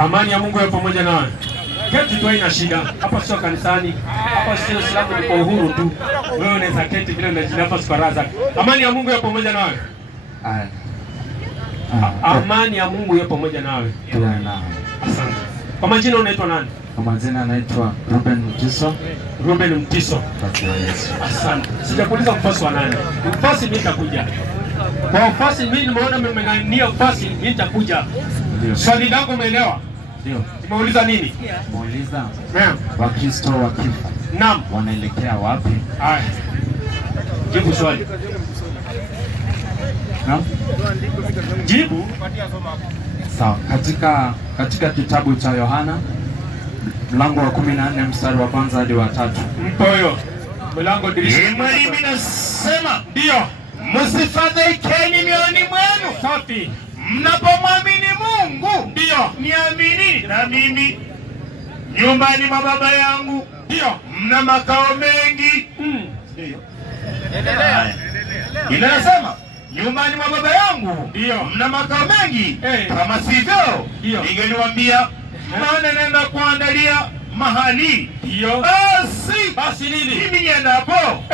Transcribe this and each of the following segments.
Amani ya Mungu iwe pamoja nawe. Keti tu, haina shida. Hapa sio kanisani. Hapa sio Uislamu, ni kwa uhuru tu. Wewe unaweza keti vile unajisikia hapa kwa raha. Amani ya Mungu iwe pamoja nawe. Amani ya Mungu iwe pamoja nawe. Asante. Kwa majina unaitwa nani? Kwa majina anaitwa Ruben Mtiso. Ruben Mtiso. Asante. Sijakuuliza mfasi wa nani. Mfasi mimi nitakuja. Kwa mfasi mimi nimeona mmeng'ania mfasi, mimi nitakuja. Ndio. Swali langu umeelewa? Ndio. Nimeuliza nini? Muuliza. Naam. Wakristo wakifa. Naam. Wanaelekea wapi? Haya. Jibu swali. Naam. Jibu. Sawa. Katika kitabu cha Yohana mlango wa 14 mstari wa kwanza hadi wa 3. Mpoyo. Mlango dirisha. Mwalimu nasema Ndio. msifadhaikeni mioyoni mwenu. Safi. Mnapomwamini Mungu, Ndio. niamini na mimi. Nyumbani mwa Baba yangu Ndio. mna makao mengi. Ndio. Haya. Inasema nyumbani mwa Baba yangu Ndio. mna makao mengi. Kama sivyo, Ndio. ningeliwaambia maana naenda kuandalia mahali. Ndio. Basi nini? mimi niendapo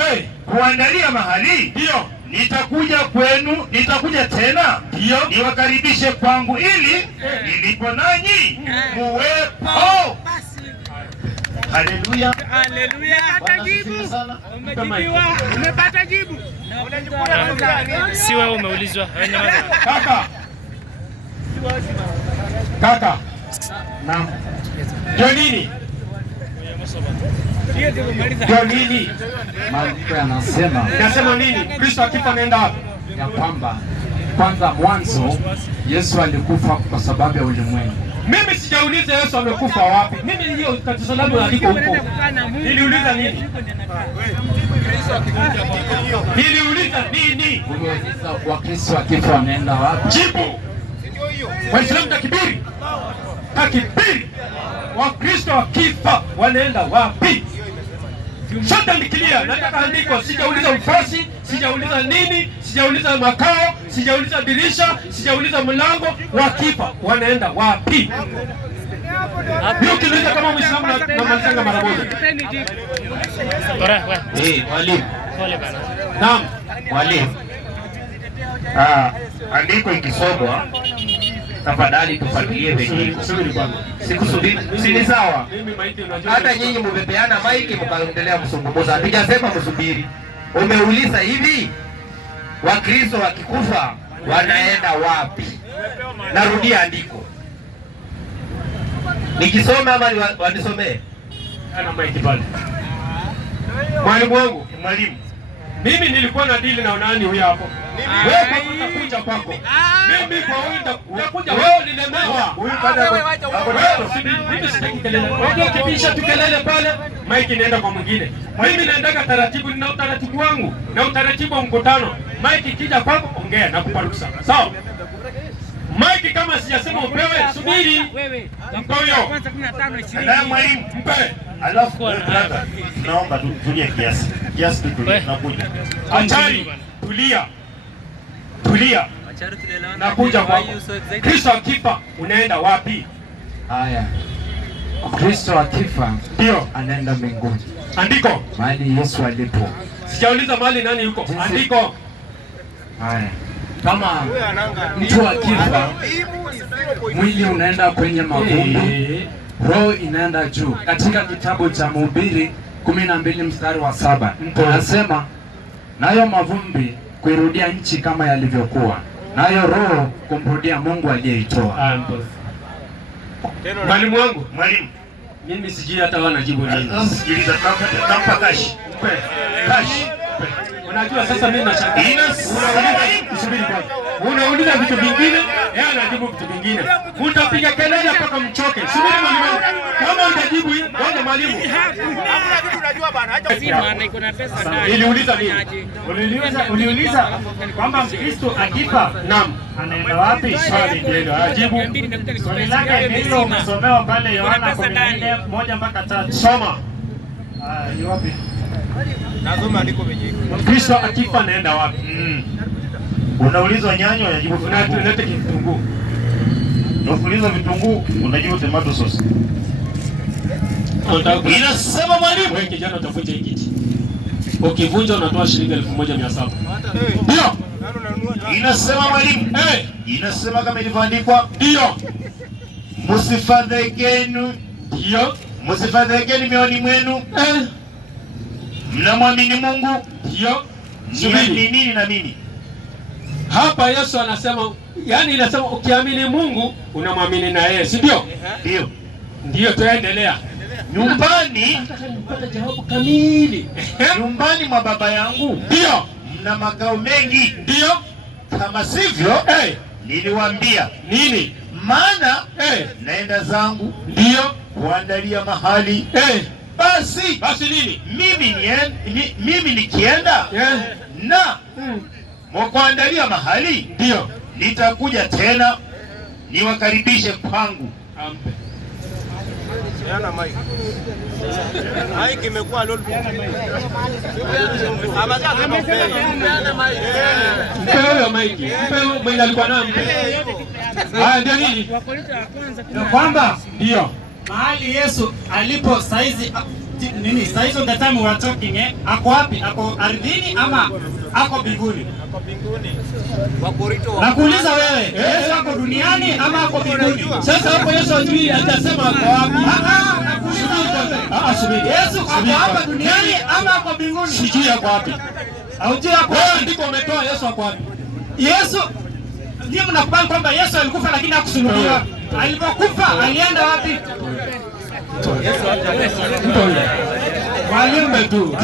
kuandalia mahali, Ndio. nitakuja kwenu, nitakuja tena Ndio. niwakaribishe kwangu, ili nilipo nanyi muwepo. Haleluya. Haleluya. Umepata jibu. Si wewe umeulizwa. Kaka. Naam. Ndio nini? Ndio nini? Maandiko yanasema. Nasema nini? Kristo akifa anaenda wapi? Ya kwamba kwanza mwanzo Yesu alikufa kwa sababu ya ulimwengu. Mimi sijauliza Yesu amekufa wapi. Mimi hiyo tatizo langu liko huko. Niliuliza nini? Niliuliza nini? Uliuliza Wakristo wakifa wanaenda wapi? Jibu. Waislamu takibiri. Takibiri. Wakristo wakifa wanaenda wapi? Sote nikilia, nataka andiko. Sijauliza mfasi, sijauliza nini, sijauliza makao, sijauliza dirisha, sijauliza mlango. Wakifa wanaenda wapi? Hiyo kiuliza kama Muislamu na malizanga mara moja. Mwalimu. Naam. Mwalimu. Andiko ikisomwa, tafadhali tufuatilie vizuri. Sikusubiri. Si ni sawa? Hata nyinyi mmepeana maiki mkaendelea kuzungumza. Hatujasema msubiri. Umeuliza hivi, Wakristo wakikufa wanaenda wapi? Narudia andiko. Nikisoma ama wanisomee? Ana maiki pale. Mwalimu wangu. Mwalimu. Mimi nilikuwa na dili na nani huyo hapo? Wewe kwa kuja kwako. Mimi kwa wewe utakuja wewe nilemewa. Huyu baada mimi sitaki kelele. Wewe ukipisha tu kelele pale, maiki inaenda kwa mwingine. Mimi naendaga taratibu, nina utaratibu wangu na utaratibu wa mkutano. Maiki kija kwako ongea na kupa ruhusa. Sawa? Maiki kama sijasema upewe, subiri. Mkoyo. Na mwalimu mpe. Alafu naomba tutulie kiasi. Kiasi tutulie nakuja. Achari, tulia. Tulia. Nakuja kwako. Kristo akifa unaenda wapi? Haya. Kristo akifa ndio anaenda mbinguni. Andiko. Mahali Yesu alipo. Sijauliza mahali nani yuko. Andiko. Haya. Kama mtu akifa mwili unaenda kwenye mavumbi, roho inaenda juu. Katika kitabu cha Mhubiri 12 mstari wa 7 anasema, nayo mavumbi kuirudia nchi kama yalivyokuwa, nayo roho kumrudia Mungu aliyeitoa. Mwalimu wangu, mwalimu, mimi sijui hata wanajibu nini. Sikiliza, nampa kashi. Kashi. Unajua sasa mimi nashangaa. Unauliza vitu vingine, yeye anajibu vitu vingine. Utapiga kelele mpaka mchoke. Subiri mwalimu. Kama utajibu hii, ngoja mwalimu. Hamna kitu unajua bana. Acha si maana iko na pesa ndani. Niliuliza nini? Uliuliza kwamba Mkristo akifa naam anaenda wapi? Swali ndio ajibu. Swali lake ndilo umesomewa pale Yohana 14:1 mpaka 3. Soma. Ni wapi? Nasoma andiko wenyewe. Mkristo akifa anaenda wapi? Unaulizwa nyanya unajibu unaleta kitunguu. Unapuliza vitunguu, unajua tomato sauce. Inasema mwalimu, wewe kijana utavunja hiki kiti. Ukivunja unatoa shilingi 1700. Ndio. Inasema mwalimu, inasema kama ilivyoandikwa, ndio. Msifadhaikeni, ndio. Msifadhaikeni mioyoni mwenu. Mnamwamini Mungu, ndio. Ni nini na nini? Hapa Yesu anasema, yani inasema ukiamini Mungu unamwamini na yeye, si ndio? Ndio. Ndio, tuendelea. Nyumbani, nataka nipate jawabu kamili. Nyumbani mwa Baba yangu ndio mna makao mengi. Ndio. Kama sivyo, niliwaambia. Nini? Maana naenda zangu ndio kuandalia mahali. Basi nini? Mimi nikienda na mwakuandalia mahali, ndio nitakuja tena niwakaribishe kwangu. Ampe. Mike imekuwa lolo. Mpewe Mike. Mpewe mwenye alikuwa naye mpe. Haya ndio nini? Ndio kwamba ndio mahali Yesu alipo saizi nini? Saizi on the time we are talking ako wapi? Ako ardhini ama ako mbinguni? Ako mbinguni. Nakuuliza wewe, Yesu ako duniani ama ako mbinguni? Sasa hapo Yesu ajui atasema ako wapi? Subiri. Yesu ako hapa duniani ama ako mbinguni? Sijui ako wapi. Haujui ako wapi? Ndiko umetoa Yesu ako wapi? Yesu ndio mnakubali kwamba Yesu alikufa lakini hakusulubiwa. Alipokufa alienda wapi? Yesu hajakufa. Waliombe tu.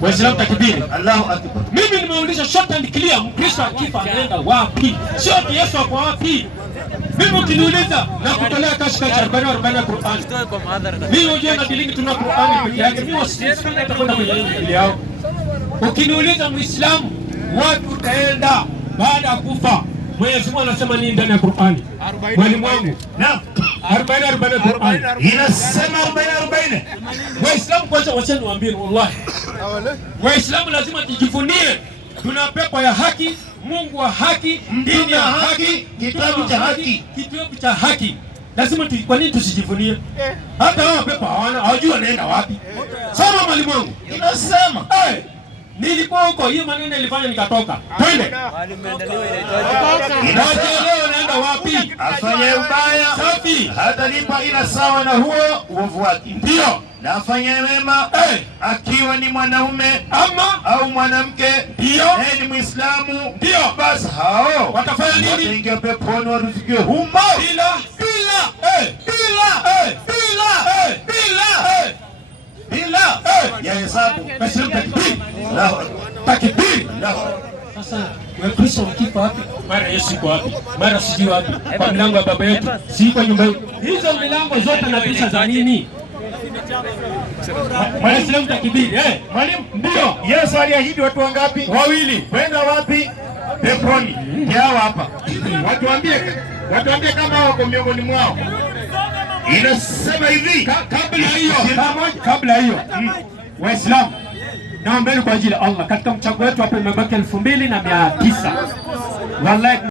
Waislamu takbiri. Allahu akbar. Mimi nimeuliza short and clear, Mkristo akifa anaenda wapi? Sio Yesu ako wapi? Mimi ukiniuliza na kutolea kashi 40 ya Qur'an. Mimi unajua na dilingi tuna Qur'an pekee yake. Mimi wasifika kwenda kwenye Biblia yao. Ukiniuliza Muislamu wapi utaenda baada ya kufa? Mwenyezi Mungu anasema nini ndani ya Qur'ani? Mwalimu wangu. Naam. 40 Qur'ani. Inasema 40. Waislamu kwanza wacheni niwaambie wallahi. Waislamu lazima tujivunie. Tuna pepo ya haki, Mungu wa haki, dini ya haki, kitabu cha haki. Kitabu cha haki. Lazima kwa nini tusijivunie? Hata hao pepo hawana, hawajui wanaenda wapi. Soma mwalimu wangu. Inasema, nilikuwa huko, hiyo maneno ilifanya nikatoka. Twende. Inaelewa naenda wapi? Afanye ubaya safi hatalipa ila sawa na huo uovu wake. Ndio. Na afanye mema akiwa ni mwanaume ama au mwanamke, ndio ni Muislamu, ndio basi hao watafanya nini? Wataingia peponi waruzukiwe humo bila ya hesabu. Takbiri. Sasa Wakristo wakifa wapi? Mara Yesu yuko wapi? Mara sijui wapi? Kwa milango ya baba yetu, si kwa nyumba yetu. Hizo milango zote na dirisha za nini? Waislamu takbiri. Mwalimu, ndio Yesu aliahidi watu wangapi? 2. Kwenda wapi? Peponi. Yao hapa. Watuambie kama wako miongoni mwao. Inasema hivi, kabla hiyo Waislamu, naombeni kwa ajili ya Allah, katika mchango wetu hapo imebaki 2900. Wallahi